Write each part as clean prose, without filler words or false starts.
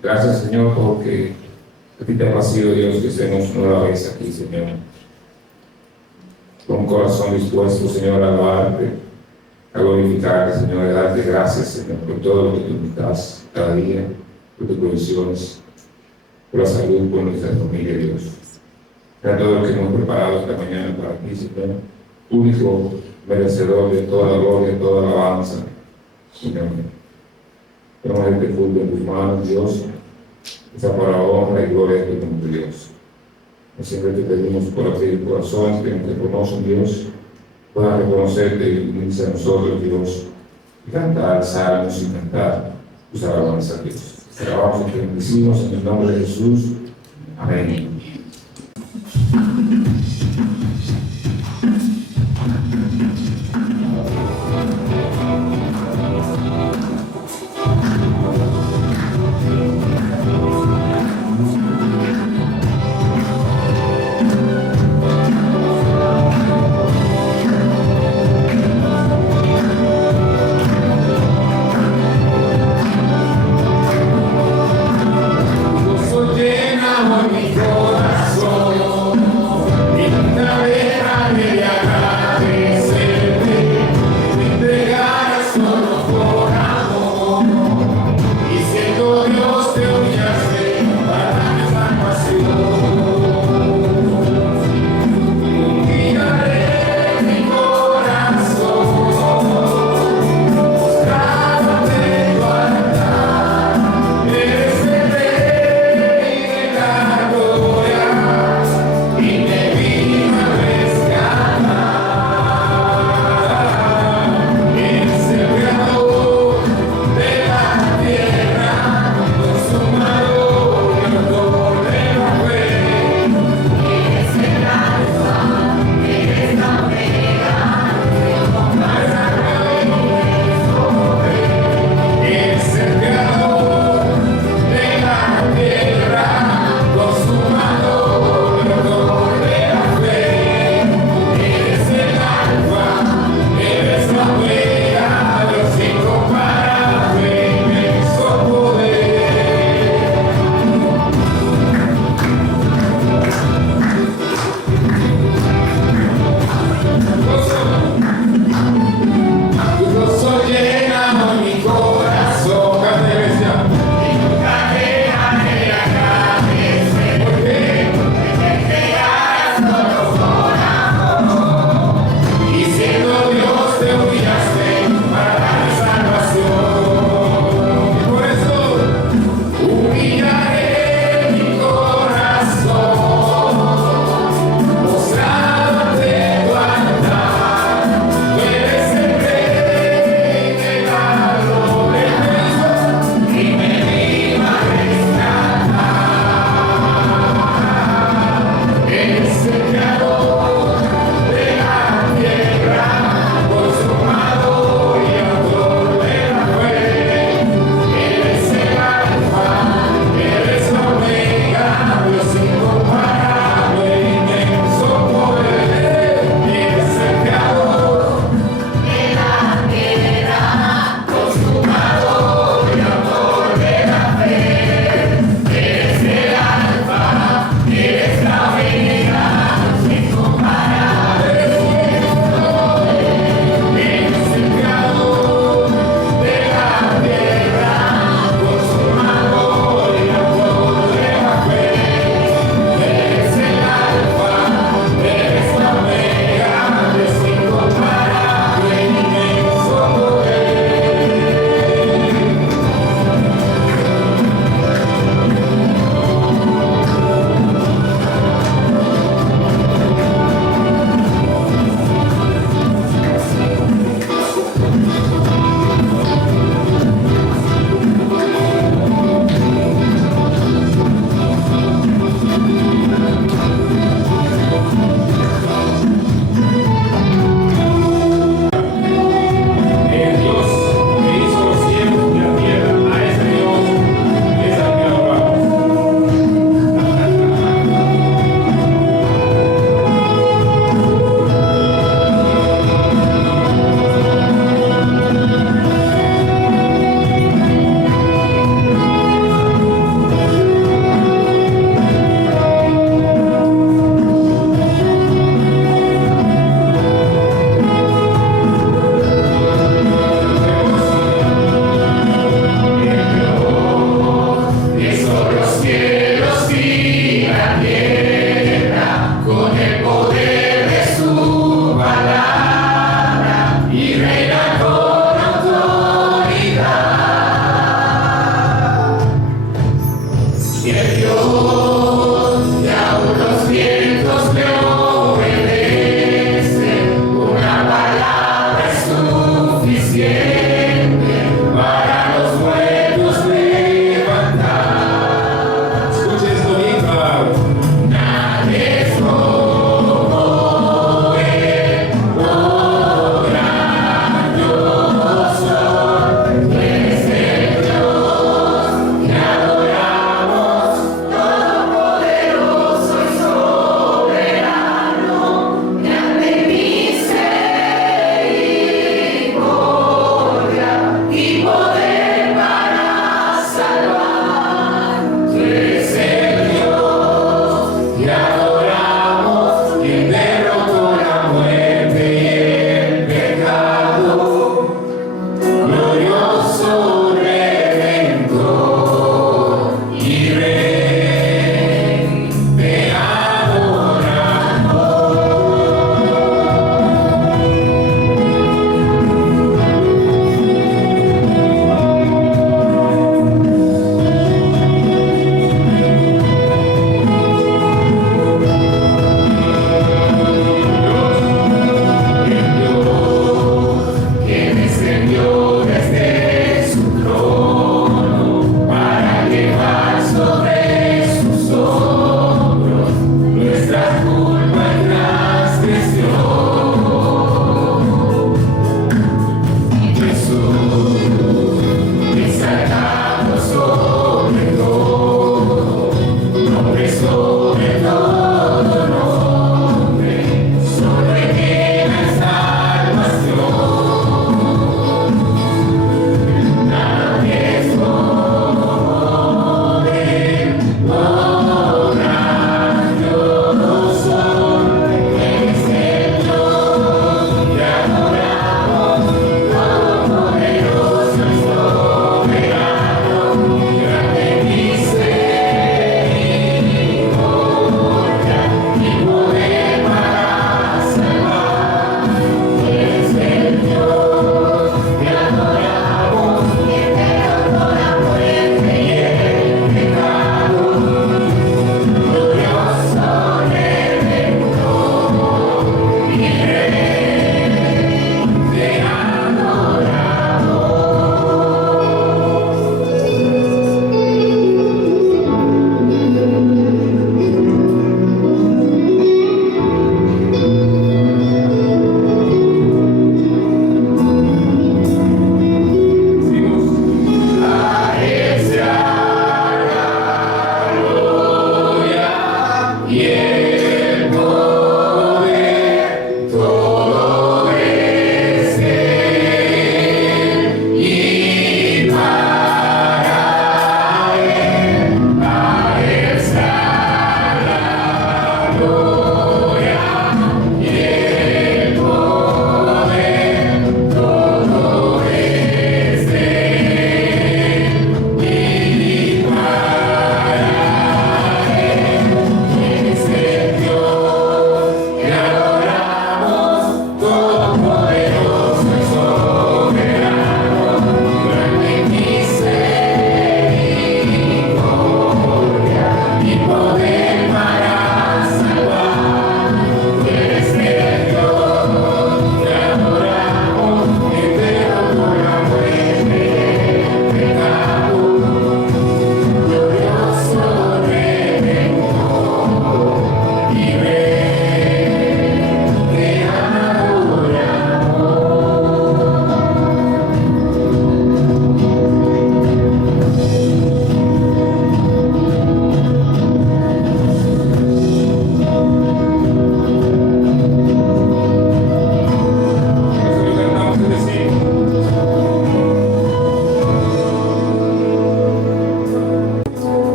Gracias, Señor, porque a ti te ha placido, Dios, que estemos nueva vez aquí, Señor. Con un corazón dispuesto, Señor, a alabarte, a glorificarte, Señor, a darte gracias, Señor, por todo lo que tú nos das cada día, por tus provisiones, por la salud, por nuestra familia, Dios. Por todo lo que hemos preparado esta mañana para ti, Señor, único merecedor de toda la gloria, de toda la alabanza, Señor. Tenemos este culto en tus manos, Dios, esa para honra y gloria de tu nombre, Dios. Y siempre te pedimos por abrir el corazón, que no te conocen, Dios, puedan reconocerte y unirse a nosotros, Dios, y cantar salmos y cantar tus alabanzas, Dios. Te alabamos y te bendecimos en el nombre de Jesús. Amén. Llena mi corazón.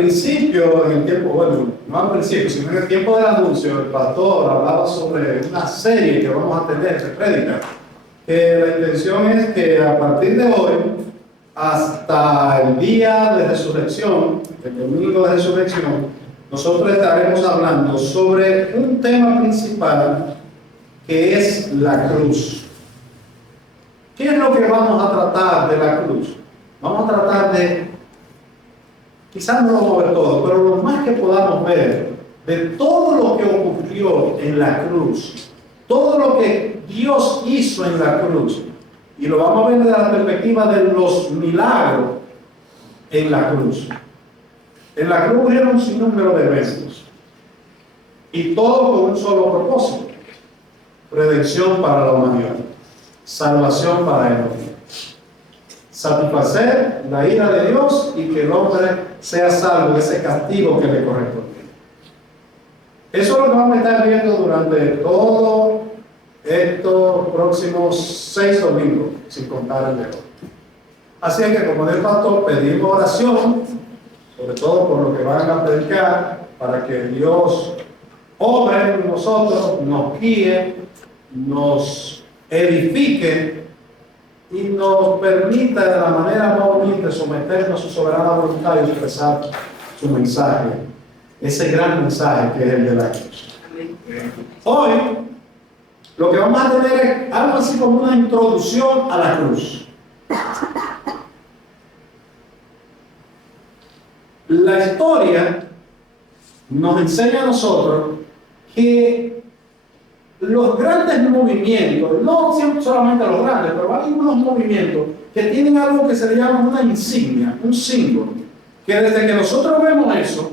principio, en el tiempo, bueno, no al principio, sino en el tiempo del anuncio, el pastor hablaba sobre una serie que vamos a tener de prédicas, que la intención es que a partir de hoy, hasta el día de resurrección, el domingo de resurrección, nosotros estaremos hablando sobre un tema principal que es la cruz. ¿Qué es lo que vamos a tratar de la cruz? Vamos a tratar de, quizás no lo vamos a ver todo, pero lo más que podamos ver de todo lo que ocurrió en la cruz, todo lo que Dios hizo en la cruz, y lo vamos a ver desde la perspectiva de los milagros en la cruz. En la cruz hubieron un sinnúmero de eventos, y todo con un solo propósito: redención para la humanidad, salvación para el hombre, satisfacer la ira de Dios y que el hombre sea salvo de ese castigo que le corresponde. Eso es lo que vamos a estar viendo durante todos estos próximos 6 domingos, sin contar el de hoy. Así es que, como del pastor, pedimos oración, sobre todo por lo que van a predicar, para que Dios obre en nosotros, nos guíe, nos edifique y nos permita de la manera más humilde someternos a su soberana voluntad y expresar su mensaje, ese gran mensaje que es el de la cruz. Hoy lo que vamos a tener es algo así como una introducción a la cruz. La historia nos enseña a nosotros que los grandes movimientos, no siempre solamente los grandes, pero hay algunos movimientos que tienen algo que se le llama una insignia, un símbolo, que desde que nosotros vemos eso,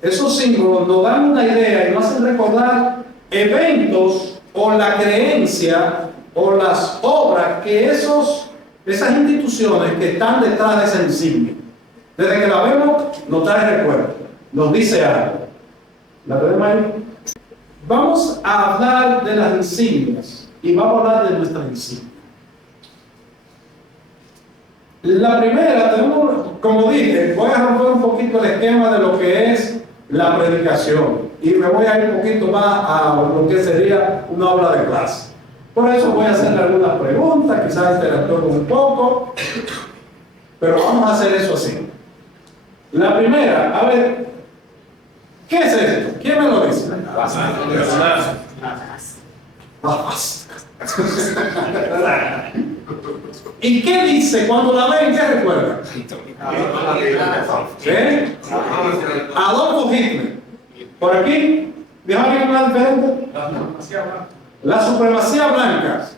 esos símbolos nos dan una idea y nos hacen recordar eventos o la creencia o las obras que esas instituciones que están detrás de esa insignia, desde que la vemos, nos trae recuerdo, nos dice algo. ¿La tenemos ahí? Vamos a hablar de las insignias y vamos a hablar de nuestras insignias. La primera, como dije, voy a romper un poquito el esquema de lo que es la predicación y me voy a ir un poquito más a lo que sería una aula de clase. Por eso voy a hacerle algunas preguntas, quizás interactúen un poco, pero vamos a hacer eso así. La primera, a ver, ¿qué es esto? ¿Quién me lo dice? ¿Y qué dice cuando la ven? ¿Qué recuerda? ¿Eh? Adolfo Hitler. ¿Por aquí? ¿Dijo alguien más diferente? La supremacía blanca.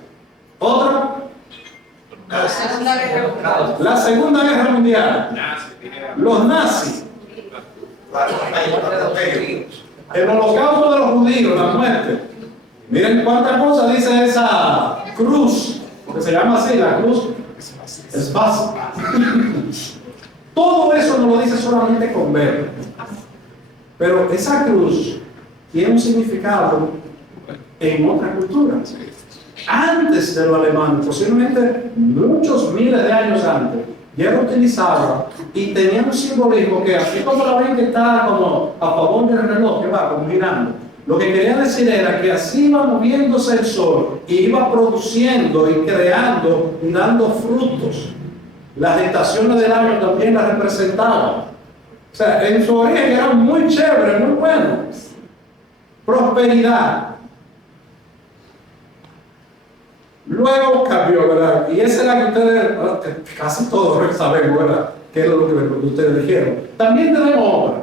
¿Otra? La Segunda Guerra Mundial. Los nazis. El holocausto de los judíos, la muerte. Miren cuántas cosas dice esa cruz, porque se llama así, la cruz es básica. Todo eso no lo dice solamente con ver. Pero esa cruz tiene un significado en otras culturas. Antes de lo alemán, posiblemente muchos miles de años antes, ya lo utilizaba y tenía un simbolismo que, así como la ven que está como a favor del reloj, que va como girando, lo que quería decir era que así iba moviéndose el sol y iba produciendo y creando y dando frutos. Las estaciones del año también las representaban. O sea, en su origen era muy chévere, muy bueno. Prosperidad. Luego cambió, ¿verdad? Y esa es la que ustedes, casi todos sabemos, ¿verdad? Que es lo que ustedes dijeron. También tenemos obra.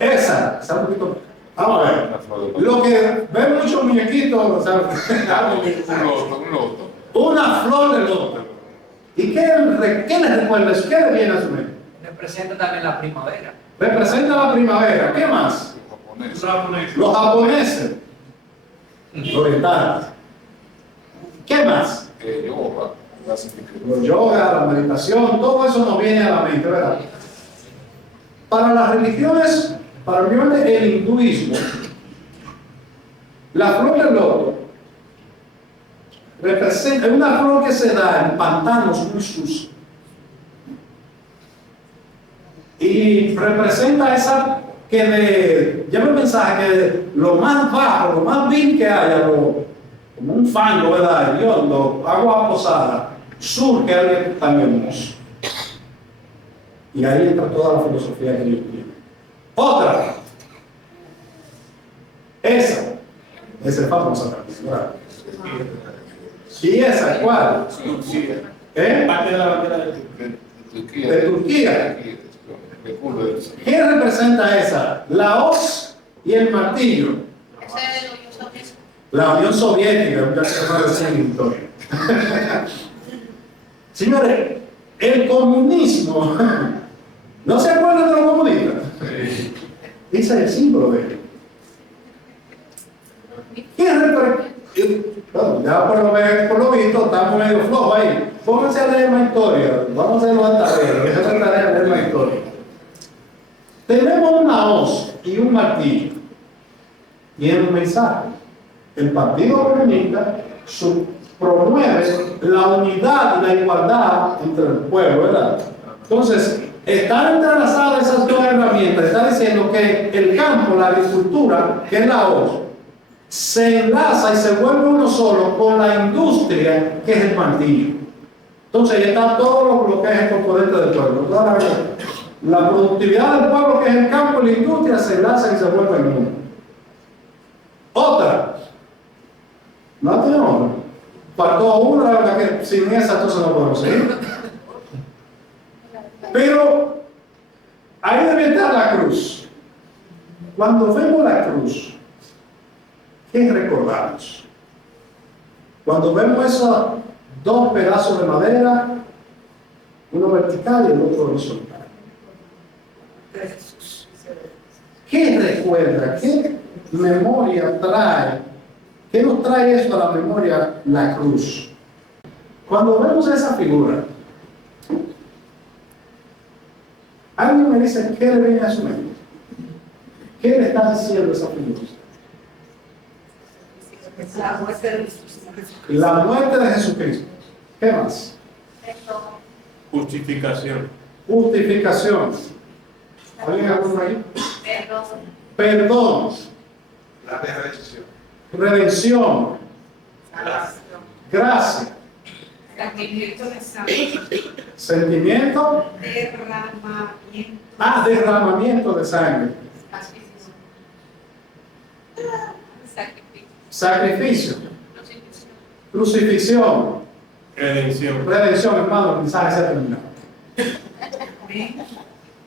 Esa un poquito. Vamos a ver. Lo que ven muchos muñequitos, ¿sabes? Un loto. Una flor de loto. ¿Y qué les recuerda eso? ¿Qué le viene a su mente? Representa también la primavera. Representa la primavera. ¿Qué más? Los japoneses. Los orientales. ¿Qué más? Yoga. Los yoga, la meditación, todo eso nos viene a la mente, ¿verdad? Para las religiones, para el hinduismo, la flor del loto representa, es una flor que se da en pantanos muy sucios. Y representa esa que lleva el mensaje que de lo más bajo, lo más vil que haya, como un fango, ¿verdad? Dios, agua posada, surge algo tan hermoso. Y ahí entra toda la filosofía que Dios tiene. Otra. Esa es el famoso ¿verdad? ¿Y esa cuál? ¿Eh? Parte de la bandera de Turquía. De Turquía. ¿Qué representa esa? La hoz y el martillo. La Unión Soviética, ya se llama así en historia. Señores, el comunismo, ¿no se acuerdan de los comunistas? Ese es el símbolo de él. ¿Qué representa? Bueno, ya por lo visto estamos medio flojos ahí. Pónganse a leer más historia. Vamos a hacerlo de tarea. Esa es la tarea de leer más historia. Tenemos una hoz y un martillo. Tiene un mensaje. El Partido Comunista promueve la unidad y la igualdad entre el pueblo, ¿verdad? Entonces, están entrelazadas esas dos herramientas. Está diciendo que el campo, la agricultura, que es la hoz, se enlaza y se vuelve uno solo con la industria, que es el martillo. Entonces, ahí está todo lo que es el componente del pueblo. Toda la productividad del pueblo, que es el campo y la industria, se enlaza y se vuelve el mundo. Otra. No tenemos. Faltó una, la verdad que sin esa entonces no podemos seguir. Pero ahí debe estar la cruz. Cuando vemos la cruz, ¿qué recordamos? Cuando vemos esos dos pedazos de madera, uno vertical y el otro horizontal. ¿Qué recuerda? ¿Qué memoria trae? ¿Qué nos trae eso a la memoria? La cruz. Cuando vemos esa figura, alguien me dice, ¿qué le viene a su mente? ¿Qué le está diciendo esa figura? La muerte de Jesús. La muerte de Jesucristo. ¿Qué más? Justificación. Justificación. ¿Alguien alguno ahí? Perdón. La redención. Redención. Gracia. Sentimiento de sangre. Sentimiento. Derramamiento. Derramamiento de sangre. Sacrificio. Crucifixión. Redención. Redención, hermano, el mensaje se ha terminado.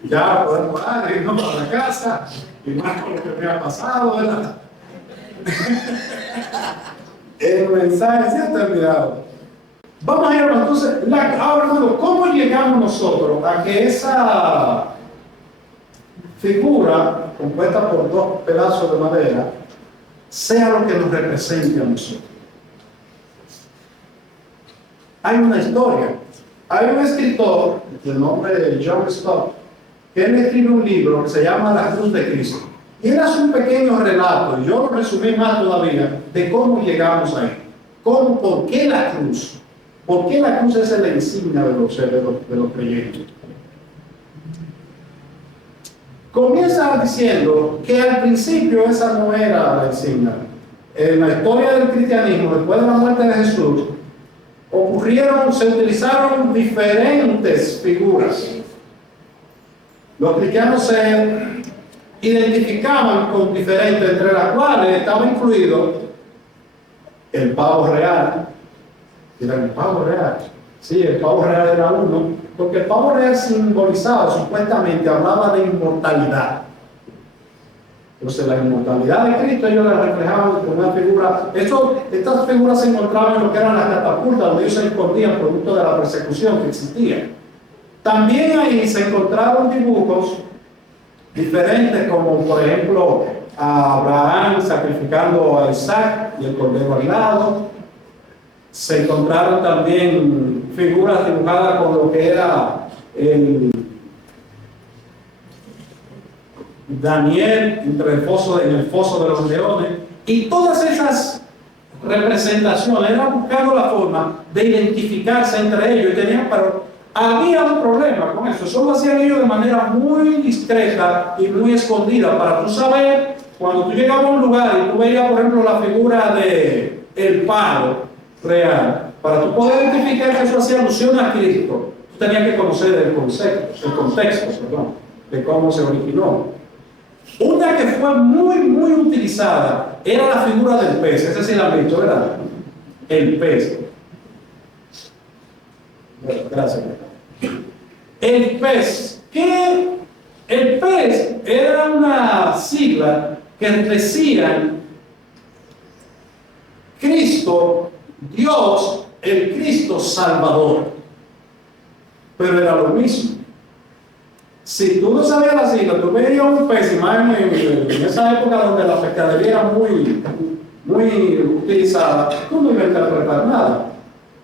Ya podemos irnos para la casa y más con lo que me ha pasado, ¿verdad? El mensaje se ha terminado. Vamos a ir entonces, ahora hermano, ¿cómo llegamos nosotros a que esa figura compuesta por dos pedazos de madera sea lo que nos represente a nosotros? Hay una historia. Hay un escritor, de nombre de John Stott, que él escribe un libro que se llama La Cruz de Cristo. Y él hace un pequeño relato, y yo lo resumí más todavía, de cómo llegamos ahí. ¿Por qué la cruz? ¿Por qué la cruz es la insignia de los creyentes? Comienza diciendo que al principio esa no era la insignia. En la historia del cristianismo, después de la muerte de Jesús, se utilizaron diferentes figuras. Los cristianos se identificaban con diferentes, entre las cuales estaba incluido el pavo real. Era el pavo real. Sí, el pavo real era uno, porque el pavo real simbolizado, supuestamente, hablaba de inmortalidad. Entonces, la inmortalidad de Cristo ellos la reflejaban con una figura. Estas figuras se encontraban en lo que eran las catapultas, donde ellos se escondían producto de la persecución que existía. También ahí se encontraron dibujos diferentes, como por ejemplo a Abraham sacrificando a Isaac y el cordero al lado. Se encontraron también figuras dibujadas con lo que era el Daniel en el foso de los leones. Y todas esas representaciones eran buscando la forma de identificarse entre ellos y tenían, pero había un problema con eso. Eso lo hacían ellos de manera muy discreta y muy escondida, para tú saber, cuando tú llegabas a un lugar y tú veías, por ejemplo, la figura de el palo real, para tú poder identificar que eso hacía alusión a Cristo, tú tenías que conocer el contexto, de cómo se originó. Una que fue muy utilizada era la figura del pez. Esa sí la han visto, ¿verdad? El pez. Bueno, gracias. El pez. ¿Qué? El pez era una sigla que decían Cristo, Dios, el Cristo Salvador. Pero era lo mismo. Si tú no sabías la sigla, tú veías un pez, y más en esa época donde la pescadería era muy utilizada, tú no ibas a interpretar nada.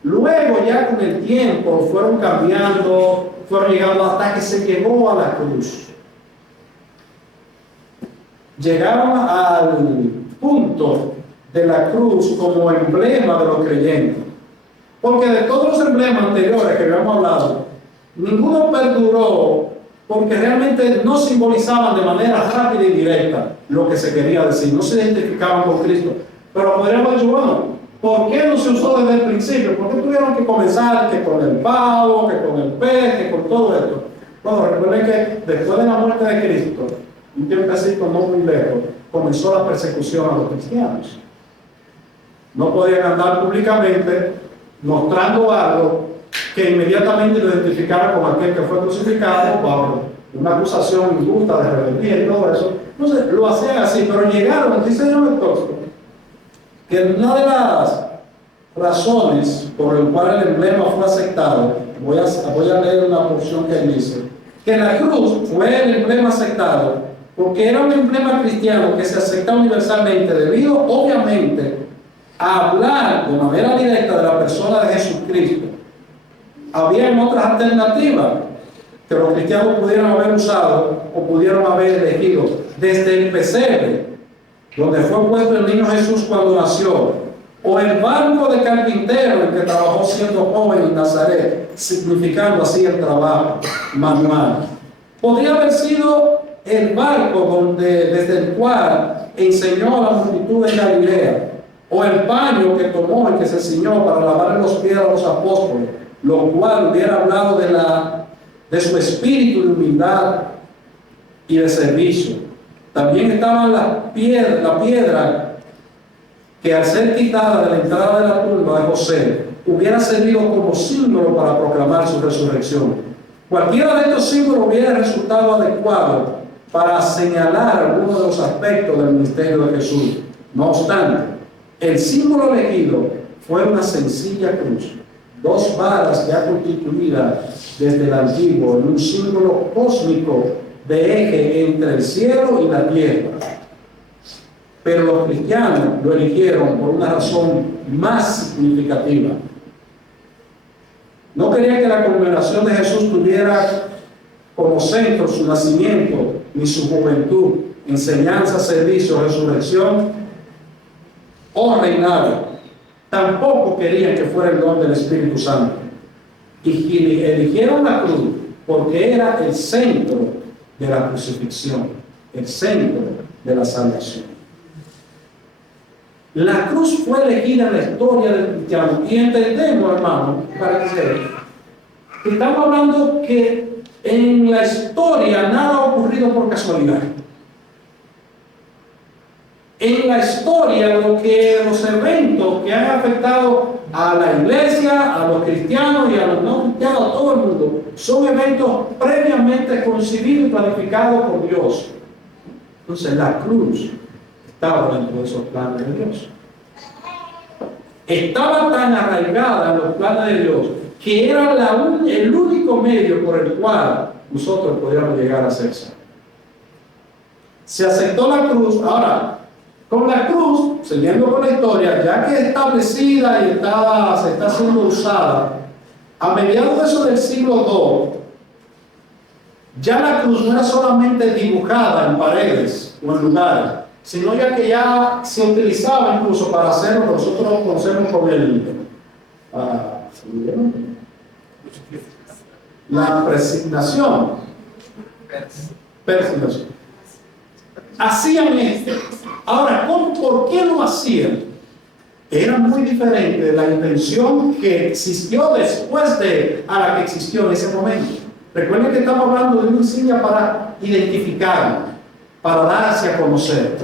Luego, ya con el tiempo, fueron cambiando, fueron llegando hasta que se llegó a la cruz. Llegaron al punto de la cruz como emblema de los creyentes. Porque de todos los emblemas anteriores que habíamos hablado, ninguno perduró, porque realmente no simbolizaban de manera rápida y directa lo que se quería decir, no se identificaban con Cristo. Pero podríamos decir, bueno, ¿por qué no se usó desde el principio? ¿Por qué tuvieron que comenzar que con el pavo, que con el pez, que con todo esto? Bueno, recuerden que después de la muerte de Cristo, un tiempecito no muy lejos, comenzó la persecución a los cristianos. No podían andar públicamente mostrando algo que inmediatamente lo identificara con aquel que fue crucificado bajo una acusación injusta de rebeldía y todo eso. Entonces lo hacían así, pero llegaron, dice John Stott, que una de las razones por el cual el emblema fue aceptado, voy a leer una porción que él dice, que la cruz fue el emblema aceptado porque era un emblema cristiano que se acepta universalmente debido, obviamente, a hablar de manera directa de la persona de Jesucristo. Había otras alternativas que los cristianos pudieron haber usado o pudieron haber elegido, desde el pesebre, donde fue puesto el niño Jesús cuando nació, o el banco de carpintero en que trabajó siendo joven en Nazaret, significando así el trabajo manual. Podría haber sido el barco desde el cual enseñó a la multitud en Galilea, o el paño que tomó y que se ciñó para lavar los pies a los apóstoles, lo cual hubiera hablado de su espíritu de humildad y de servicio. También estaba la piedra que, al ser quitada de la entrada de la tumba de José, hubiera servido como símbolo para proclamar su resurrección. Cualquiera de estos símbolos hubiera resultado adecuado para señalar algunos de los aspectos del ministerio de Jesús. No obstante, el símbolo elegido fue una sencilla cruz, dos varas ya constituidas desde el antiguo en un símbolo cósmico de eje entre el cielo y la tierra. Pero los cristianos lo eligieron por una razón más significativa. No querían que la conmemoración de Jesús tuviera como centro su nacimiento ni su juventud, enseñanza, servicio, resurrección o reinado. Tampoco querían que fuera el don del Espíritu Santo. Y eligieron la cruz porque era el centro de la crucifixión, el centro de la salvación. La cruz fue elegida en la historia del cristiano, y entendemos, hermano, para que sepa, que estamos hablando que en la historia nada ha ocurrido por casualidad. En la historia, los eventos que han afectado a la iglesia, a los cristianos y a los no cristianos, a todo el mundo, son eventos previamente concebidos y planificados por Dios. Entonces la cruz estaba dentro de esos planes de Dios. Estaba tan arraigada en los planes de Dios que era el único medio por el cual nosotros podíamos llegar a ser salvos. Se aceptó la cruz. Ahora, con la cruz, siguiendo con la historia, ya que es establecida y se está siendo usada, a mediados de eso del siglo II, ya la cruz no era solamente dibujada en paredes o en lugares, sino ya que ya se utilizaba incluso para hacer lo que nosotros conocemos como la presignación. Presignación. Hacían esto. Ahora, ¿por qué lo hacían? Era muy diferente de la intención que existió después a la que existió en ese momento. Recuerden que estamos hablando de una insignia para identificar, para darse a conocer.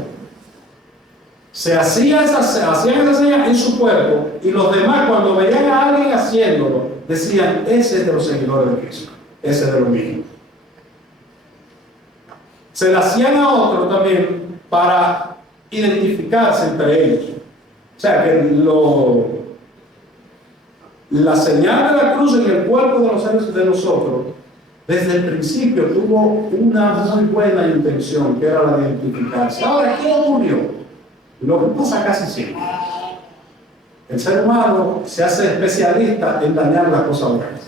Hacían esa seña en su cuerpo, y los demás, cuando veían a alguien haciéndolo, decían: ese es de los seguidores de Cristo, ese es de los míos. Se la hacían a otro también para identificarse entre ellos. O sea que la señal de la cruz en el cuerpo de los seres de nosotros, desde el principio tuvo una muy buena intención, que era la de identificarse. Ahora, ¿qué ocurrió? Lo que pasa casi siempre. El ser humano se hace especialista en dañar las cosas buenas.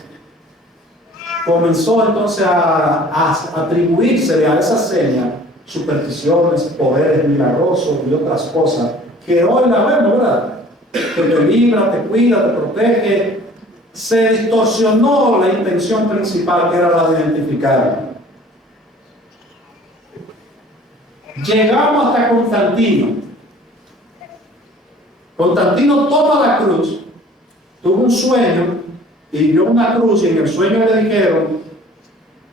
Comenzó entonces a atribuirse a esa seña supersticiones, poderes milagrosos y otras cosas que hoy la vemos, ¿verdad? Que te libra, te cuida, te protege. Se distorsionó la intención principal, que era la de identificar. Llegamos hasta Constantino. Constantino toma la cruz, tuvo un sueño y vio una cruz, y en el sueño le dijeron: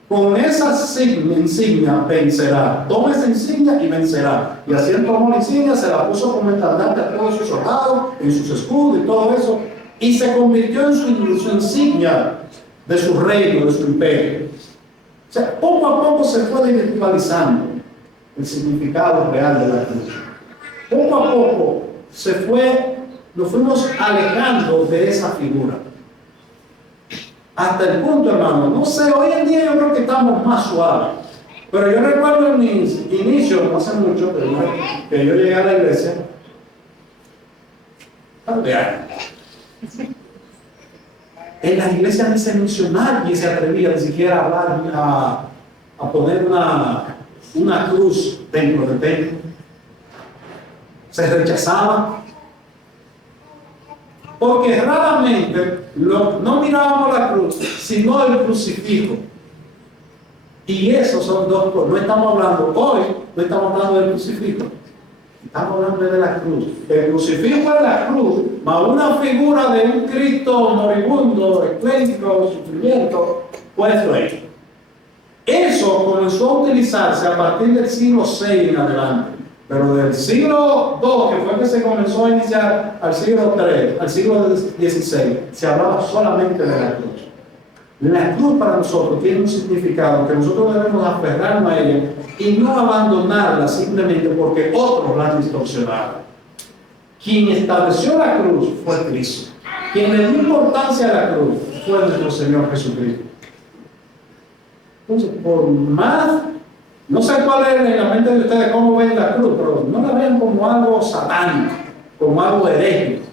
con esa insignia vencerá, toma esa insignia y vencerá. Y así él tomó la insignia, se la puso como estandarte a todos sus soldados, en sus escudos y todo eso, y se convirtió en su insignia de su reino, de su imperio. O sea, poco a poco se fue individualizando el significado real de la cruz. Poco a poco nos fuimos alejando de esa figura. Hasta el punto, hermano, no sé, hoy en día yo creo que estamos más suaves. Pero yo recuerdo en mis inicios, no hace mucho, que yo llegué a la iglesia, en las iglesias ni se mencionaba, ni se atrevía ni siquiera a hablar, a poner una cruz dentro del templo. Se rechazaba, porque raramente no mirábamos la cruz, sino el crucifijo. Y esos son dos cosas. No estamos hablando hoy, no estamos hablando del crucifijo, estamos hablando de la cruz. El crucifijo es la cruz, más una figura de un Cristo moribundo, espléndido, sufrimiento, puesto ahí. Eso comenzó a utilizarse a partir del siglo VI en adelante. Pero del siglo II, que fue que se comenzó a iniciar, al siglo III, al siglo XVI, se hablaba solamente de la cruz. La cruz para nosotros tiene un significado que nosotros debemos aferrarnos a ella y no abandonarla simplemente porque otros la han distorsionado. Quien estableció la cruz fue Cristo. Quien le dio importancia a la cruz fue nuestro Señor Jesucristo. Entonces, por más, no sé cuál es en la mente de ustedes cómo ven la cruz, pero no la vean como algo satánico, como algo herético.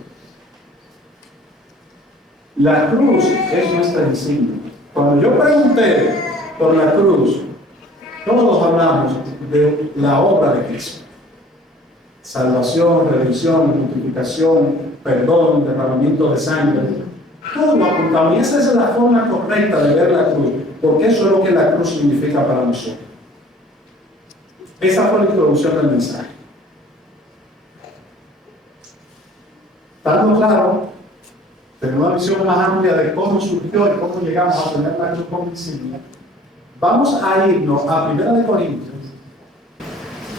La cruz es nuestra insignia. Cuando yo pregunté por la cruz, todos hablamos de la obra de Cristo. Salvación, redención, justificación, perdón, derramamiento de sangre. Todo lo apuntamos. Y esa es la forma correcta de ver la cruz, porque eso es lo que la cruz significa para nosotros. Esa fue la introducción del mensaje. Estando claro, tenemos una visión más amplia de cómo surgió y cómo llegamos a tener la cruz como insignia. Vamos a irnos a 1 Corintios,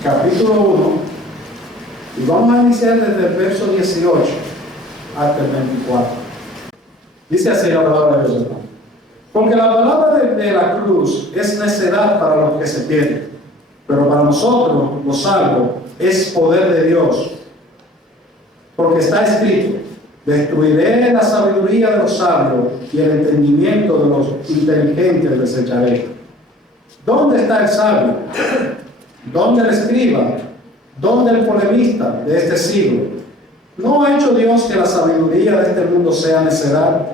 capítulo 1, y vamos a iniciar desde el verso 18 hasta el 24. Dice así la palabra de Dios. Porque la palabra de la cruz es necedad para los que se pierden, pero para nosotros, los salvos, es poder de Dios. Porque está escrito: destruiré la sabiduría de los sabios y el entendimiento de los inteligentes desecharé. ¿Dónde está el sabio? ¿Dónde el escriba? ¿Dónde el polemista de este siglo? ¿No ha hecho Dios que la sabiduría de este mundo sea necedad?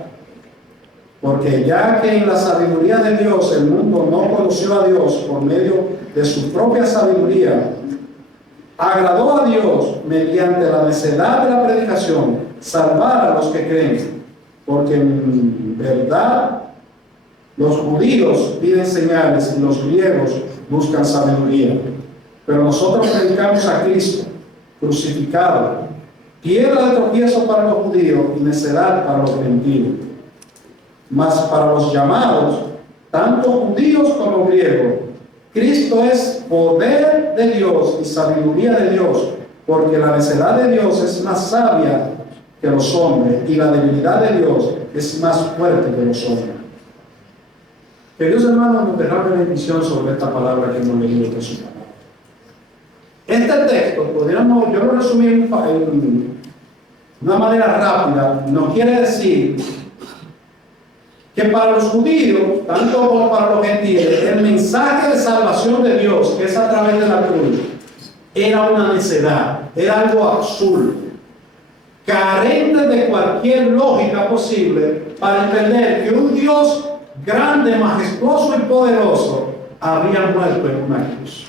Porque ya que en la sabiduría de Dios el mundo no conoció a Dios por medio de su propia sabiduría, agradó a Dios mediante la necedad de la predicación salvar a los que creen, porque en verdad Los judíos piden señales y los griegos buscan sabiduría. Pero nosotros predicamos a Cristo crucificado, piedra de tropiezo para los judíos y necedad para los gentiles. Mas para los llamados, tanto judíos como griegos, Cristo es poder de Dios y sabiduría de Dios, porque la necedad de Dios es más sabia que los hombres y la debilidad de Dios es más fuerte que los hombres. Queridos hermanos, nos derrame bendición sobre esta palabra que hemos leído de su palabra. Este texto, yo lo resumí en una manera rápida, nos quiere decir que para los judíos, tanto como para los gentiles, el mensaje de salvación de Dios, que es a través de la cruz, era una necedad, era algo absurdo, carente de cualquier lógica posible para entender que un Dios grande, majestuoso y poderoso había muerto en una cruz.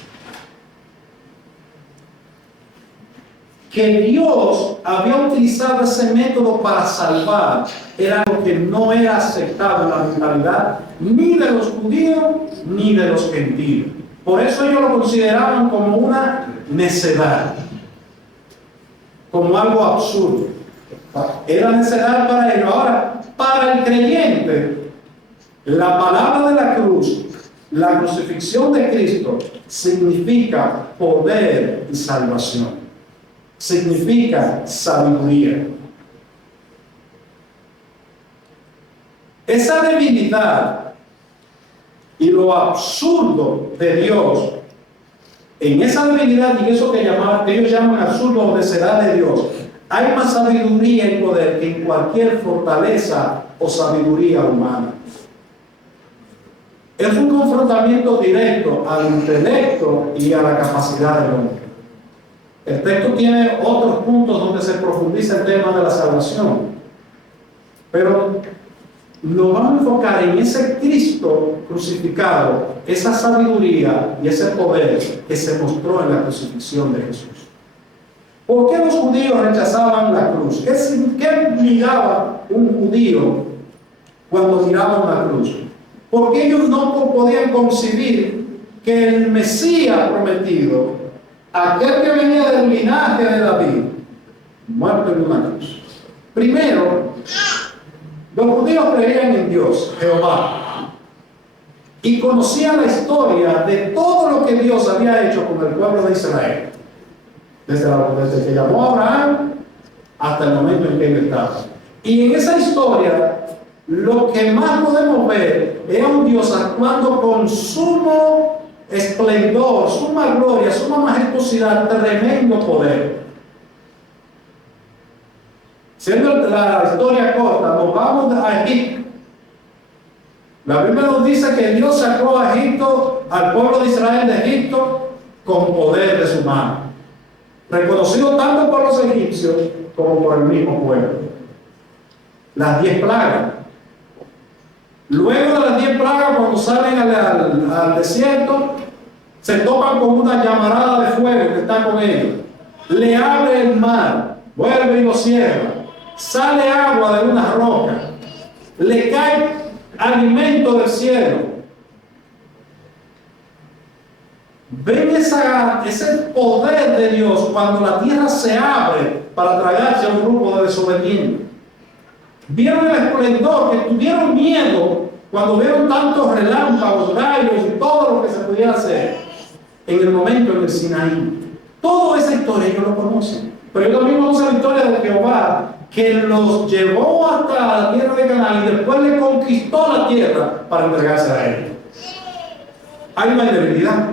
Que Dios había utilizado ese método para salvar era algo que no era aceptado en la mentalidad ni de los judíos ni de los gentiles. Por eso ellos lo consideraban como una necedad, como algo absurdo. Era necedad para ellos. Ahora, para el creyente, la palabra de la cruz, la crucifixión de Cristo, significa poder y salvación. Significa sabiduría. Esa debilidad y lo absurdo de Dios, en esa debilidad y eso que ellos llaman absurdo o necedad de Dios, hay más sabiduría y poder que en cualquier fortaleza o sabiduría humana. Es un confrontamiento directo al intelecto y a la capacidad del hombre. El texto tiene otros puntos donde se profundiza el tema de la salvación, pero nos vamos a enfocar en ese Cristo crucificado, esa sabiduría y ese poder que se mostró en la crucifixión de Jesús. ¿Por qué los judíos rechazaban la cruz? ¿Qué miraba un judío cuando miraban la cruz? Porque ellos no podían concebir que el Mesías prometido, aquel que venía del linaje de David, muerto en una cruz. Primero, los judíos creían en Dios, Jehová, y conocían la historia de todo lo que Dios había hecho con el pueblo de Israel, desde que llamó a Abraham hasta el momento en que él estaba. Y en esa historia, lo que más podemos ver es un Dios actuando con sumo esplendor, suma gloria, suma majestuosidad, tremendo poder. Siendo la historia corta, nos vamos a Egipto. La Biblia nos dice que Dios sacó a Egipto, al pueblo de Israel de Egipto, con poder de su mano, reconocido tanto por los egipcios como por el mismo pueblo. Las 10 plagas. Luego de las 10 plagas, cuando salen al desierto, se topan con una llamarada de fuego que está con ellos. Le abre el mar, vuelve y lo cierra. Sale agua de una roca. Le cae alimento del cielo. Ven ese poder de Dios cuando la tierra se abre para tragarse a un grupo de desobedientes. Vieron el esplendor, que tuvieron miedo cuando vieron tantos relámpagos, rayos y todo lo que se podía hacer en el momento en el Sinaí. Toda esa historia ellos lo conocen. Pero ellos también conocen la historia de Jehová, que los llevó hasta la tierra de Canaán y después le conquistó la tierra para entregarse a ellos. Hay una debilidad.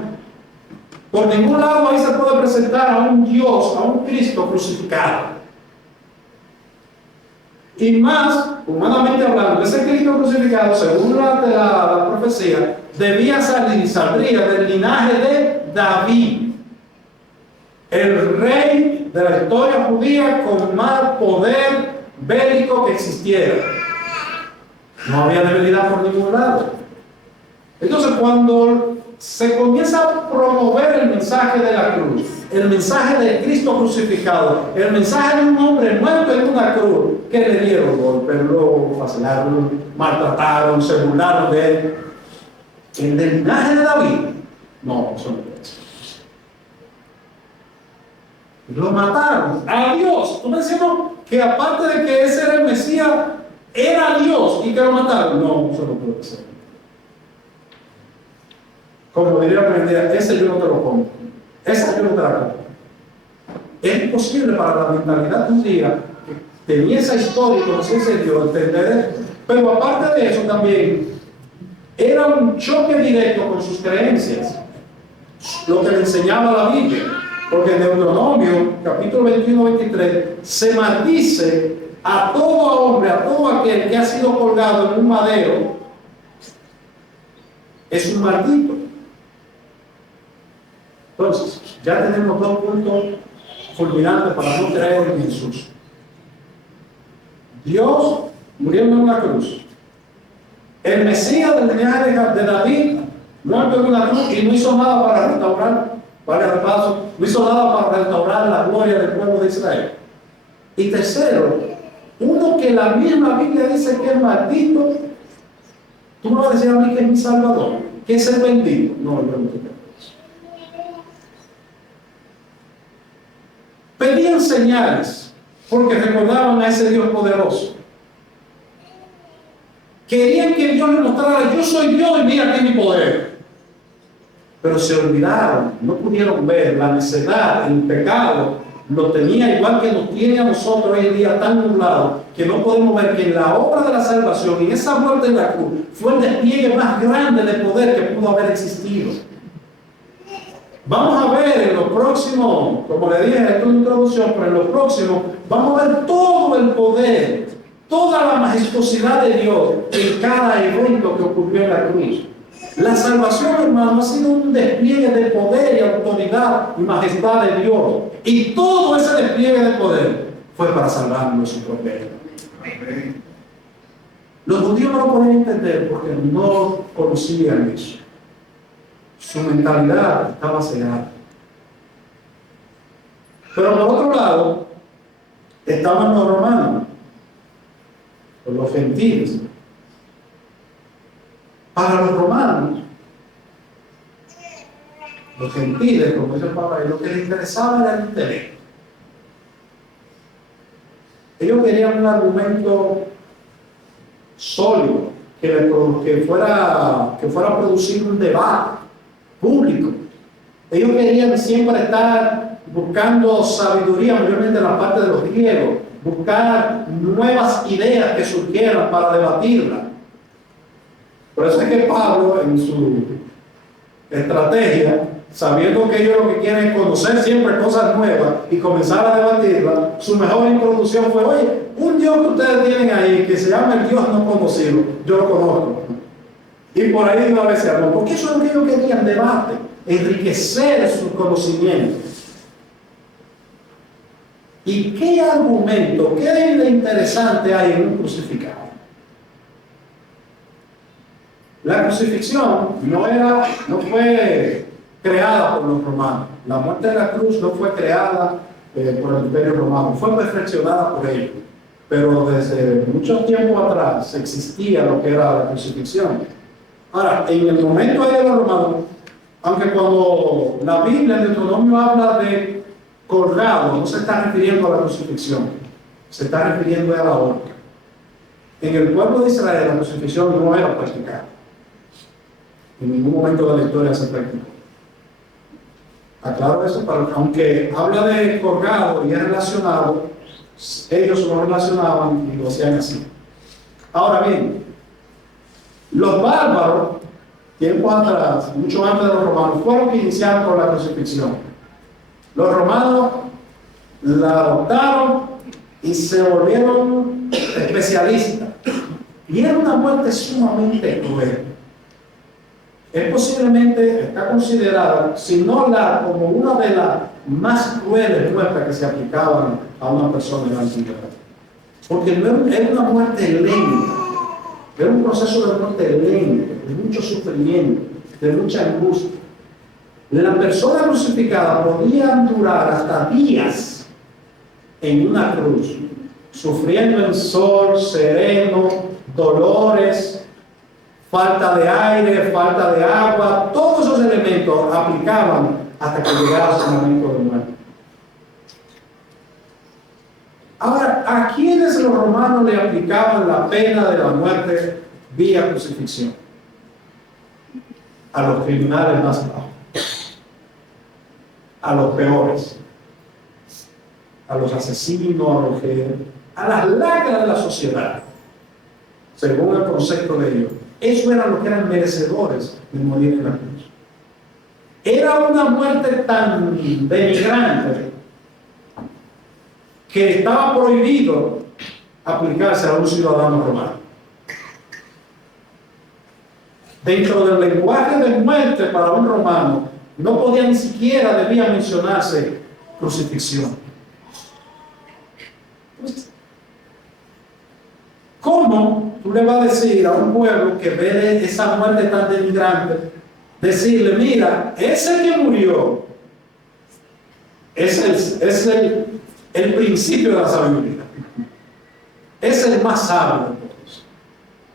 Por ningún lado ahí se puede presentar a un Dios, a un Cristo crucificado. Y más, humanamente hablando, ese Cristo crucificado, según la profecía, saldría del linaje de David, el rey de la historia judía con más poder bélico que existiera. No había debilidad por ningún lado. Entonces, cuando se comienza a promover el mensaje de la cruz, el mensaje de Cristo crucificado, el mensaje de un hombre muerto en una cruz, que le dieron golpes, lo fascinaron, maltrataron, se burlaron de él. El del linaje de David, no, eso no puede ser. Lo mataron a Dios. Tú mencionas que aparte de que ese era el Mesías, era Dios y que lo mataron. No, eso no puede ser. Como diría la Biblia, ese yo no te lo compro. Esa yo no te la compro. Es imposible para la mentalidad judía que tenía esa historia y conocía ese Dios, entender esto. Pero aparte de eso también, era un choque directo con sus creencias. Lo que le enseñaba la Biblia. Porque en Deuteronomio, capítulo 21-23, se maldice a todo hombre, a todo aquel que ha sido colgado en un madero, es un maldito. Entonces, ya tenemos dos puntos fulminantes para no creer en Jesús. Dios muriendo en una cruz. El Mesías del linaje de David muerto en una cruz y no hizo nada para restaurar. Vale al paso, no hizo nada para restaurar la gloria del pueblo de Israel. Y tercero, uno que la misma Biblia dice que es maldito, tú me vas a decir a mí que es mi Salvador, que es el bendito. No, yo no tengo eso. Pedían señales, porque recordaban a ese Dios poderoso. Querían que Dios les mostrara, yo soy Dios y mira aquí mi poder. Pero se olvidaron, no pudieron ver la necedad, el pecado, lo tenía igual que nos tiene a nosotros hoy en día tan nublado, que no podemos ver que en la obra de la salvación, en esa muerte en la cruz, fue el despliegue más grande de poder que pudo haber existido. Vamos a ver en los próximos, como le dije en esta introducción, pero en los próximos, vamos a ver todo el poder, toda la majestuosidad de Dios en cada evento que ocurrió en la cruz. La salvación, hermano, ha sido un despliegue de poder y autoridad y majestad de Dios. Y todo ese despliegue de poder fue para salvarnos su propia vida. Los judíos no lo podían entender porque no conocían eso. Su mentalidad estaba cegada. Pero por otro lado, estaban los romanos, los gentiles. Para los romanos, los gentiles, como dice Pablo, lo que les interesaba era el intelecto. Ellos querían un argumento sólido, que fuera a producir un debate público. Ellos querían siempre estar buscando sabiduría, mayormente en la parte de los griegos, buscar nuevas ideas que surgieran para debatirlas. Por eso es que Pablo, en su estrategia, sabiendo que ellos lo que quieren es conocer siempre cosas nuevas y comenzar a debatirlas, su mejor introducción fue: oye, un Dios que ustedes tienen ahí, que se llama el Dios no conocido, yo lo conozco. Y por ahí una vez se habló, porque eso es lo que ellos querían: debate, enriquecer sus conocimientos. ¿Y qué argumento, qué de interesante hay en un crucificado? La crucifixión no fue creada por los romanos. La muerte de la cruz no fue creada por el Imperio Romano, fue perfeccionada por ellos. Pero desde mucho tiempo atrás existía lo que era la crucifixión. Ahora, en el momento de los romanos, aunque cuando la Biblia en Deuteronomio habla de colgado, no se está refiriendo a la crucifixión, se está refiriendo a la horca. En el pueblo de Israel la crucifixión no era practicada. En ningún momento de la historia se practicó. Aclaro eso, aunque habla de colgado y es relacionado, ellos lo relacionaban y lo hacían así. Ahora bien, los bárbaros, tiempos atrás, mucho antes de los romanos, fueron que iniciaron con la crucifixión. Los romanos la adoptaron y se volvieron especialistas. Y era una muerte sumamente cruel. Es posiblemente, está considerada, si no como una de las más crueles muertes que se aplicaban a una persona en la antigüedad. Porque no era una muerte lenta, Era un proceso de muerte lento, de mucho sufrimiento, de mucha angustia. La persona crucificada podía durar hasta días en una cruz, sufriendo en sol, sereno, dolores, falta de aire, falta de agua, todos esos elementos aplicaban hasta que llegara su momento de muerte. Ahora, ¿a quiénes los romanos le aplicaban la pena de la muerte vía crucifixión? A los criminales más bajos, a los peores, a los asesinos, a las lacras de la sociedad, según el concepto de ellos. Eso eran los que eran merecedores de morir en la cruz. Era una muerte tan denigrante que estaba prohibido aplicarse a un ciudadano romano. Dentro del lenguaje de muerte para un romano, no podía ni siquiera debía mencionarse crucifixión. ¿Cómo tú le vas a decir a un pueblo que ve esa muerte tan denigrante, decirle, mira, ese que murió es el principio de la sabiduría, es el más sabio de todos,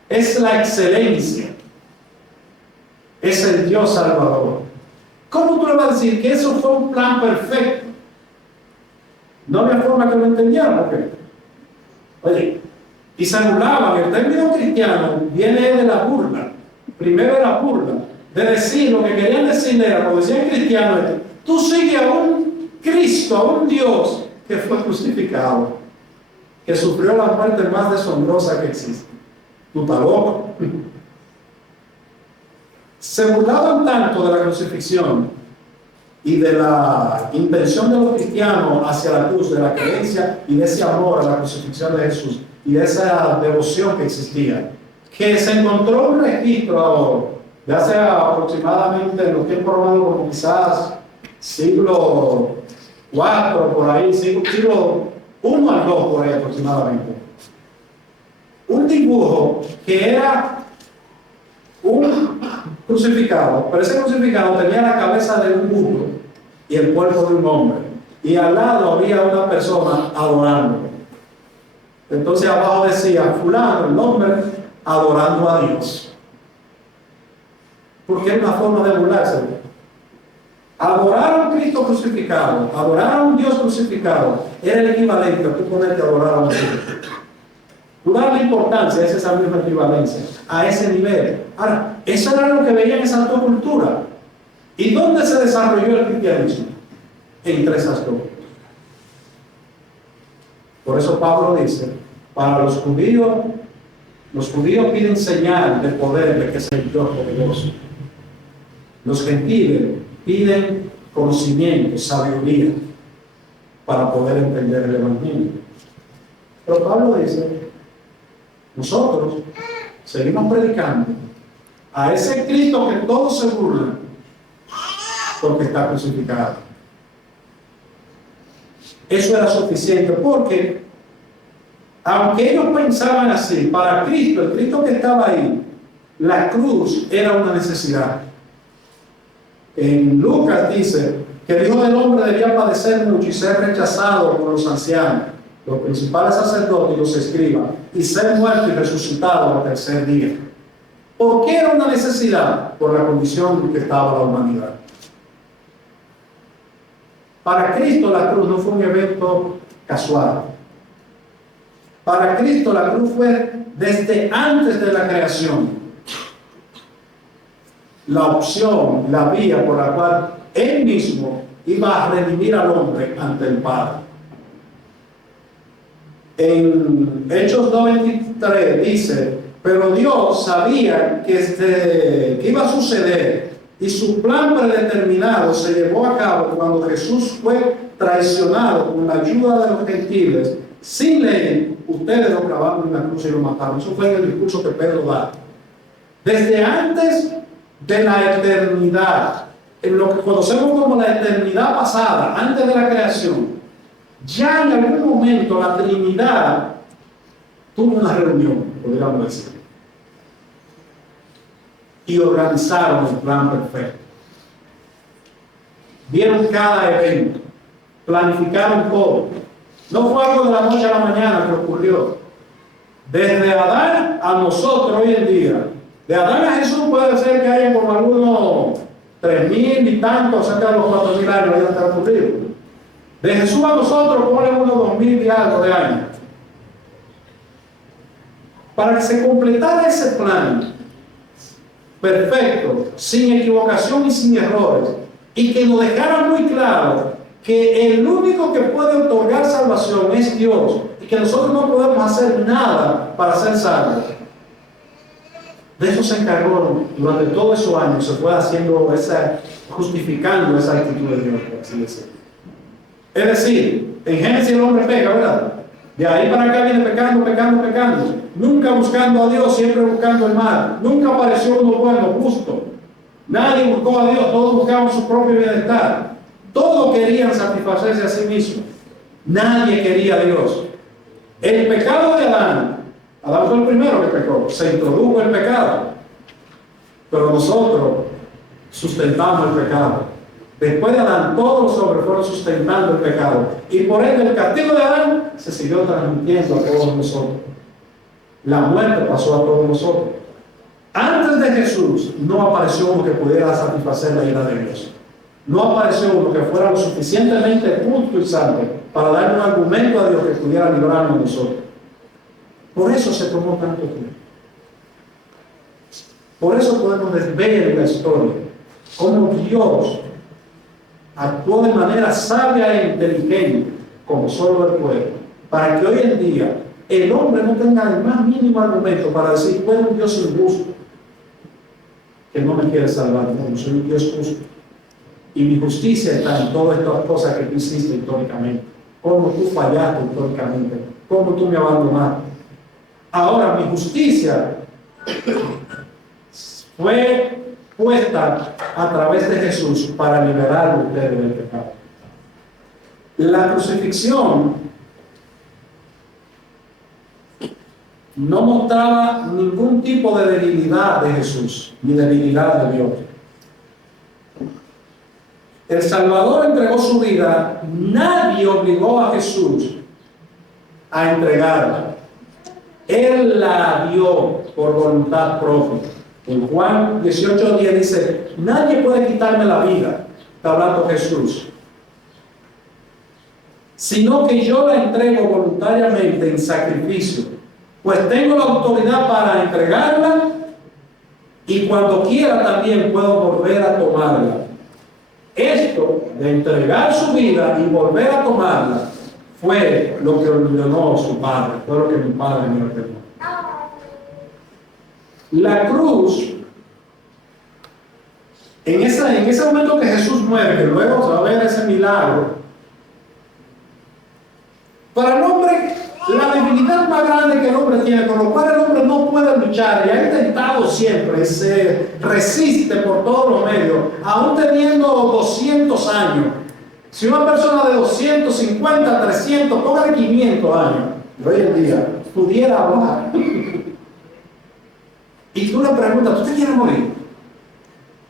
es la excelencia, es el Dios Salvador? ¿Cómo tú le vas a decir que eso fue un plan perfecto? No había forma que lo entendieran, porque, oye, y se burlaban. El término cristiano viene de la burla. Primero era burla, de decir lo que querían decirle era, cuando decían cristiano, tú sigues a un Cristo, a un Dios que fue crucificado, que sufrió la muerte más deshonrosa que existe. Tú estás loco. Se burlaban tanto de la crucifixión y de la intención de los cristianos hacia la cruz, de la creencia y de ese amor a la crucifixión de Jesús y de esa devoción que existía, que se encontró un registro de hace aproximadamente, en los tiempos romanos, como quizás siglo IV, por ahí, siglo I al II, por ahí aproximadamente. Un dibujo que era un crucificado, pero ese crucificado tenía la cabeza de un burro y el cuerpo de un hombre, y al lado había una persona adorándolo. Entonces abajo decía, fulano, el hombre, adorando a Dios. Porque es una forma de burlarse. Adorar a un Cristo crucificado, adorar a un Dios crucificado, era el equivalente a tú ponerte a adorar a un Dios. Tú darle importancia a esa misma equivalencia, a ese nivel. Ahora, eso era lo que veían en esa cultura. ¿Y dónde se desarrolló el cristianismo? Entre esas dos. Por eso Pablo dice, para los judíos piden señal de poder de que es el Dios poderoso. Los gentiles piden conocimiento, sabiduría, para poder entender el Evangelio. Pero Pablo dice, nosotros seguimos predicando a ese Cristo que todos se burlan porque está crucificado. Eso era suficiente, porque aunque ellos pensaban así, para Cristo, el Cristo que estaba ahí, la cruz era una necesidad. En Lucas dice que el Hijo del Hombre debía padecer mucho y ser rechazado por los ancianos, los principales sacerdotes y los escribas, y ser muerto y resucitado al tercer día. ¿Por qué era una necesidad? Por la condición en que estaba la humanidad. Para Cristo la cruz no fue un evento casual. Para Cristo la cruz fue desde antes de la creación la opción, la vía por la cual Él mismo iba a redimir al hombre ante el Padre. En Hechos 2:23 dice, pero Dios sabía que iba a suceder y su plan predeterminado se llevó a cabo cuando Jesús fue traicionado con la ayuda de los gentiles. Sin ley, ustedes lo clavaron en la cruz y lo mataron. Eso fue en el discurso que Pedro da. Desde antes de la eternidad, en lo que conocemos como la eternidad pasada, antes de la creación, ya en algún momento la Trinidad tuvo una reunión, podríamos decir. y organizaron el plan perfecto. Vieron cada evento, planificaron todo. No fue algo de la noche a la mañana que ocurrió. Desde Adán a nosotros hoy en día, de Adán a Jesús puede ser que haya como algunos 3.000 y tantos, cerca de los 4.000 años ya está ocurrido. De Jesús a nosotros ponen unos 2.000 y algo de años. Para que se completara ese plan perfecto, sin equivocación y sin errores, y que nos dejara muy claro que el único que puede otorgar salvación es Dios, y que nosotros no podemos hacer nada para ser salvos. De eso se encargó durante todos esos años, se fue haciendo justificando esa actitud de Dios, por así decirlo. Es decir, en Génesis el hombre peca, ¿verdad? De ahí para acá viene pecando, pecando, pecando. Nunca buscando a Dios, siempre buscando el mal. Nunca apareció uno bueno, justo. Nadie buscó a Dios, todos buscaban su propio bienestar. Todos querían satisfacerse a sí mismos. Nadie quería a Dios. El pecado de Adán fue el primero que pecó, se introdujo el pecado. Pero nosotros sustentamos el pecado. Después de Adán, todos los hombres fueron sustentando el pecado. Y por ende, el castigo de Adán se siguió transmitiendo a todos nosotros. La muerte pasó a todos nosotros. Antes de Jesús, no apareció uno que pudiera satisfacer la ira de Dios. No apareció uno que fuera lo suficientemente justo y santo para dar un argumento a Dios que pudiera librarnos de nosotros. Por eso se tomó tanto tiempo. Por eso podemos ver en la historia cómo Dios actuó de manera sabia e inteligente, como solo Él puede, para que hoy en día el hombre no tenga el más mínimo argumento para decir, bueno, un Dios injusto, que no me quiere salvar. No, soy un Dios justo. Y mi justicia está en todas estas cosas que tú hiciste históricamente. Cómo tú fallaste históricamente. Cómo tú me abandonaste. Ahora mi justicia fue puesta a través de Jesús para liberar a ustedes del pecado. La crucifixión no mostraba ningún tipo de debilidad de Jesús, ni debilidad de Dios. El Salvador entregó su vida, nadie obligó a Jesús a entregarla. Él la dio por voluntad propia. En Juan 18:10 dice, nadie puede quitarme la vida, está hablando Jesús, sino que yo la entrego voluntariamente en sacrificio, pues tengo la autoridad para entregarla y cuando quiera también puedo volver a tomarla. Esto de entregar su vida y volver a tomarla fue lo que ordenó su padre, fue lo que mi padre me ordenó. La cruz, en ese momento que Jesús muere, que luego se va a ver ese milagro, para el hombre, la debilidad más grande que el hombre tiene, con lo cual el hombre no puede luchar, y ha intentado siempre, se resiste por todos los medios, aún teniendo 200 años. Si una persona de 250, 300, póngale 500 años, hoy en día, pudiera hablar, y tú le preguntas, ¿tú te quieres morir?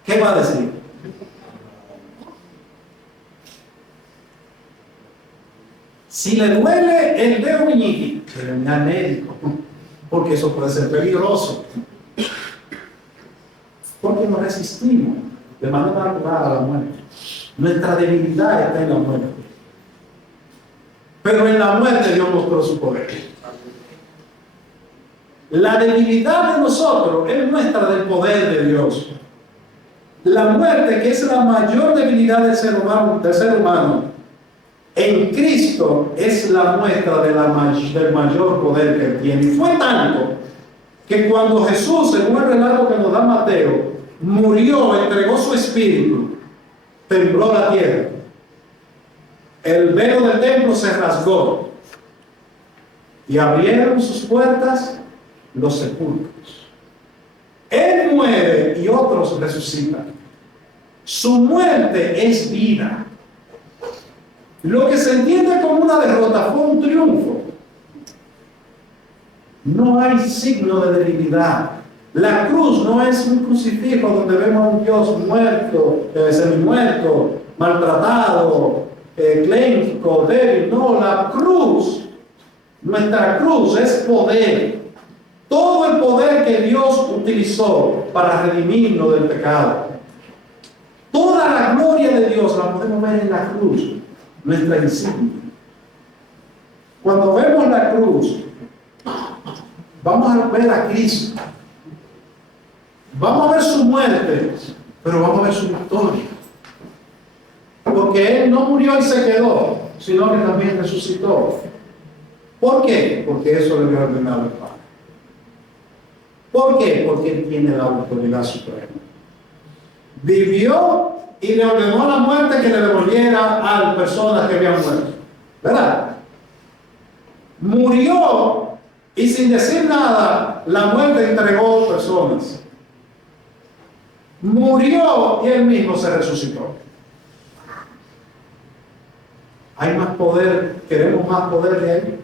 ¿Qué va a decir? Si le duele el dedo meñique, que venga al médico, porque eso puede ser peligroso. Porque nos resistimos de manera natural a la muerte. Nuestra debilidad está en la muerte. Pero en la muerte Dios mostró su poder. La debilidad de nosotros es muestra del poder de Dios. La muerte, que es la mayor debilidad del ser humano, en Cristo es la muestra del mayor poder que Él tiene. Y fue tanto que cuando Jesús, según el relato que nos da Mateo, murió, entregó su espíritu, tembló la tierra. El velo del templo se rasgó y abrieron sus puertas los sepulcros. Él muere y otros resucitan. Su muerte es vida. Lo que se entiende como una derrota fue un triunfo. No hay signo de debilidad La cruz no es un crucifijo donde vemos a un Dios muerto, semimuerto, maltratado, cléntico, débil. No, la cruz, nuestra cruz es poder. Todo el poder que Dios utilizó para redimirnos del pecado. Toda la gloria de Dios la podemos ver en la cruz, nuestra insignia. Cuando vemos la cruz, vamos a ver a Cristo. Vamos a ver su muerte, pero vamos a ver su victoria. Porque Él no murió y se quedó, sino que también resucitó. ¿Por qué? Porque eso le había ordenado el Padre. ¿Por qué? Porque Él tiene la autoridad suprema. Vivió y le ordenó la muerte que le devolviera a las personas que habían muerto. ¿Verdad? Murió y sin decir nada, la muerte entregó personas. Murió y Él mismo se resucitó. Hay más poder, queremos más poder de Él.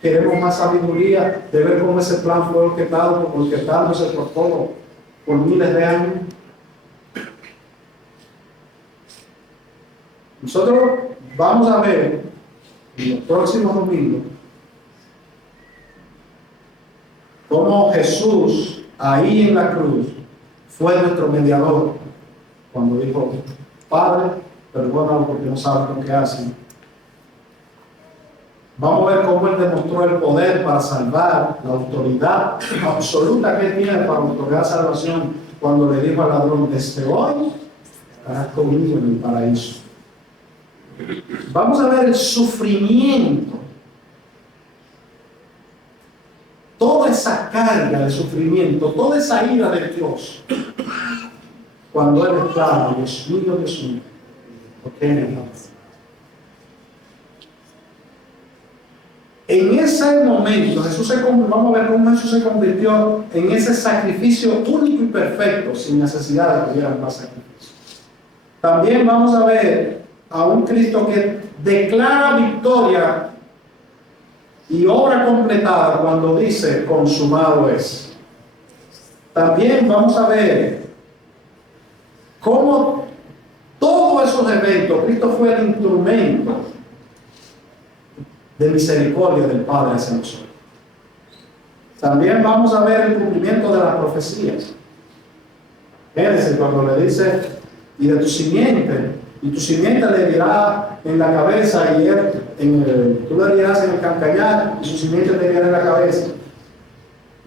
Queremos más sabiduría de ver cómo ese plan fue orquestándose por todo, por miles de años. Nosotros vamos a ver en los próximos domingos cómo Jesús ahí en la cruz fue nuestro mediador cuando dijo: Padre, perdónalo porque no saben lo que hacen. Vamos a ver cómo Él demostró el poder para salvar, la autoridad absoluta que Él tiene para otorgar salvación cuando le dijo al ladrón: desde hoy estarás conmigo en el paraíso. Vamos a ver el sufrimiento, toda esa carga de sufrimiento, toda esa ira de Dios, cuando Él exclama: Dios mío, ¿por qué me amas? En ese momento, vamos a ver cómo Jesús se convirtió en ese sacrificio único y perfecto, sin necesidad de que hubiera más sacrificio. También vamos a ver a un Cristo que declara victoria y obra completada cuando dice: consumado es. También vamos a ver cómo todos esos eventos, Cristo fue el instrumento de misericordia del Padre hacia nosotros. También vamos a ver el cumplimiento de las profecías. Génesis, cuando le dice: y de tu simiente le dirá en la cabeza, y tú le dirás en el calcañar, y su simiente le dirá en la cabeza.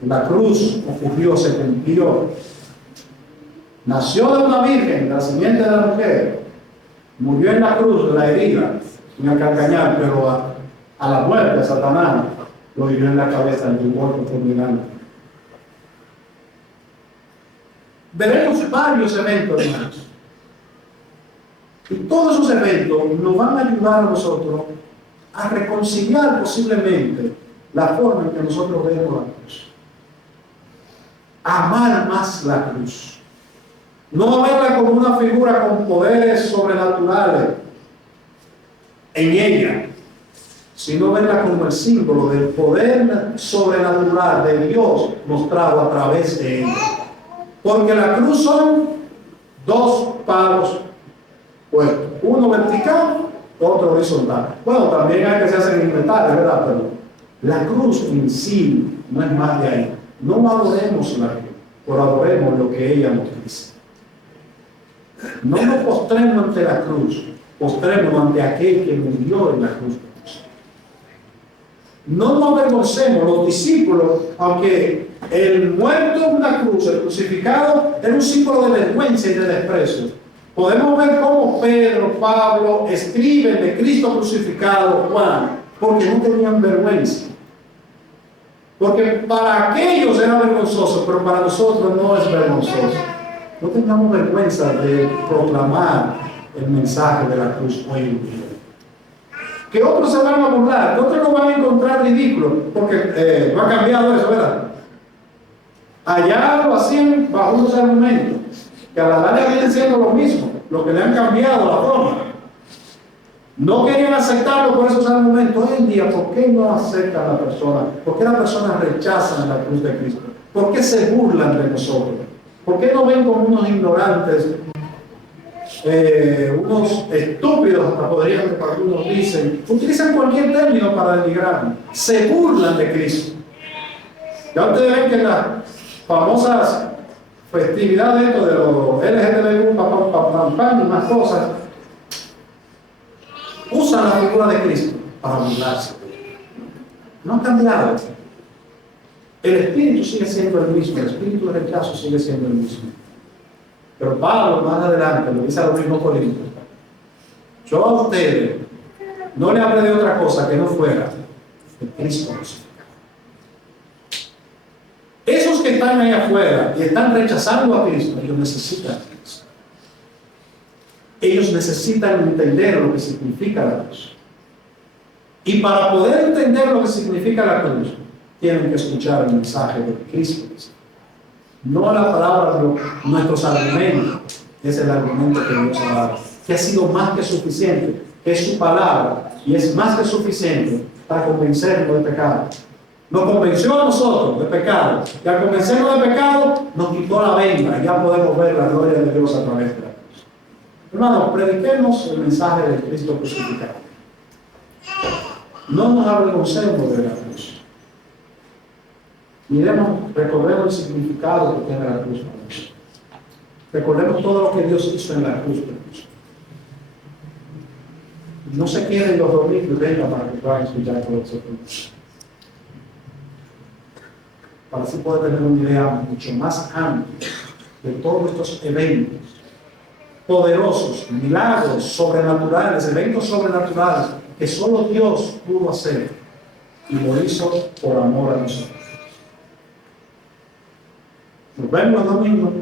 En la cruz ocurrió, se cumplió. Nació de una virgen, de la simiente de la mujer, murió en la cruz, de la herida, en el calcañar, pero a la muerte, Satanás lo hirió en la cabeza, en el cuerpo fulminante. Veremos varios eventos, hermanos. Y todos esos eventos nos van a ayudar a nosotros a reconciliar posiblemente la forma en que nosotros vemos la cruz. Amar más la cruz. No verla como una figura con poderes sobrenaturales en ella, sino verla como el símbolo del poder sobrenatural de Dios mostrado a través de ella. Porque la cruz son dos palos puestos, uno vertical, otro horizontal. Bueno, también hay que se hacen inventarios, ¿verdad? Pero la cruz en sí no es más de ahí. No adoremos la cruz, pero adoremos lo que ella nos dice. No nos postremos ante la cruz, postremos ante aquel que murió en la cruz. No nos avergoncemos, los discípulos, aunque el muerto en una cruz, el crucificado, era un símbolo de vergüenza y de desprecio. Podemos ver cómo Pedro, Pablo escriben de Cristo crucificado, Juan, porque no tenían vergüenza. Porque para aquellos era vergonzoso, pero para nosotros no es vergonzoso. No tengamos vergüenza de proclamar el mensaje de la cruz hoy en día. Que otros se van a burlar, que otros lo van a encontrar ridículo, porque no ha cambiado eso, ¿verdad? Allá lo hacían bajo unos argumentos, que a la larga vienen siendo lo mismo, lo que le han cambiado la forma. No querían aceptarlo por esos argumentos. Hoy en día, ¿por qué no aceptan a la persona? ¿Por qué las personas rechazan la cruz de Cristo? ¿Por qué se burlan de nosotros? ¿Por qué nos ven como unos ignorantes, unos estúpidos, hasta podrían, que algunos dicen? Utilizan cualquier término para denigrarnos. Se burlan de Cristo. Ya ustedes ven que en las famosas festividades de los LGTB, y más cosas, usan la figura de Cristo para burlarse. No ha cambiado. El espíritu sigue siendo el mismo, el espíritu de rechazo sigue siendo el mismo. Pero Pablo más adelante lo dice a los mismos Corintios: yo a ustedes no le hablé de otra cosa que no fuera de Cristo crucificado. Esos que están ahí afuera y están rechazando a Cristo, ellos necesitan a Cristo. Ellos necesitan entender lo que significa la cruz. Y para poder entender lo que significa la cruz, tienen que escuchar el mensaje de Cristo. No la palabra de nuestros argumentos, es el argumento que Dios ha dado, que ha sido más que suficiente, que es su palabra, y es más que suficiente para convencernos de pecado. Nos convenció a nosotros de pecado, y al convencernos de pecado, nos quitó la venda, y ya podemos ver la gloria de Dios a través de la cruz. Hermanos, prediquemos el mensaje de Cristo crucificado. No nos avergoncemos de la cruz. Miremos, recordemos el significado que tiene la cruz para nosotros. Recordemos todo lo que Dios hizo en la cruz para nosotros. No se queden los domingos, venga para que puedan escuchar todo eso. Para así poder tener una idea mucho más amplia de todos estos eventos poderosos, milagros sobrenaturales, eventos sobrenaturales que solo Dios pudo hacer, y lo hizo por amor a nosotros. Nos vemos los domingos.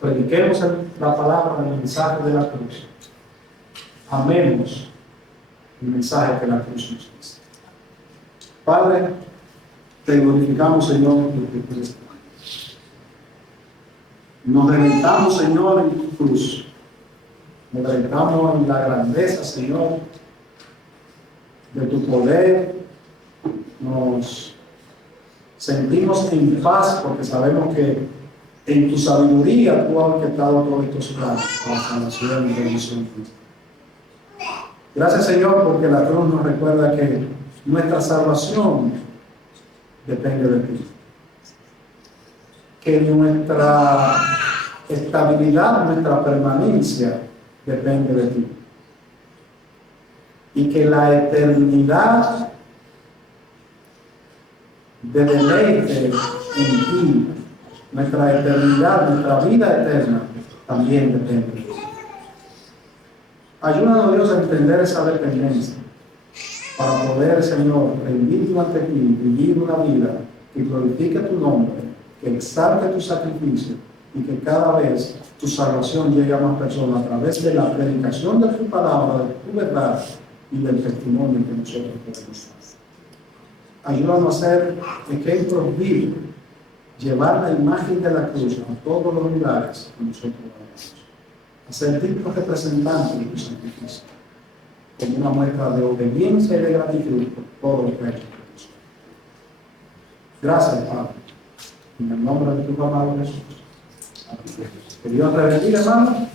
Prediquemos la palabra, el mensaje de la cruz. Amemos el mensaje que la cruz nos dice. Padre, te glorificamos, Señor, porque tú eres bueno. Nos deleitamos, Señor, en tu cruz. Nos deleitamos en la grandeza, Señor, de tu poder. Nos sentimos en paz porque sabemos que en tu sabiduría tú has orquestado todos estos planes para la salvación y bendición. Gracias, Señor, porque la cruz nos recuerda que nuestra salvación depende de ti. Que nuestra estabilidad, nuestra permanencia depende de ti. Y que la eternidad de deleite en ti, nuestra eternidad, nuestra vida eterna, también depende de ti. Ayúdanos, Dios, a entender esa dependencia, para poder, Señor, rendirnos ante ti, vivir una vida que glorifique tu nombre, que exalte tu sacrificio, y que cada vez tu salvación llegue a más personas a través de la predicación de tu palabra, de tu verdad y del testimonio que nosotros podemos dar. Ayúdanos a ser ejemplos vivos, llevar la imagen de la cruz a todos los lugares que nosotros vamos, a ser dignos representantes de tu sacrificio, como una muestra de obediencia y de gratitud por todo lo que has hecho por nosotros. Gracias, Padre, en el nombre de tu amado Jesús. Que Dios te bendiga, hermano.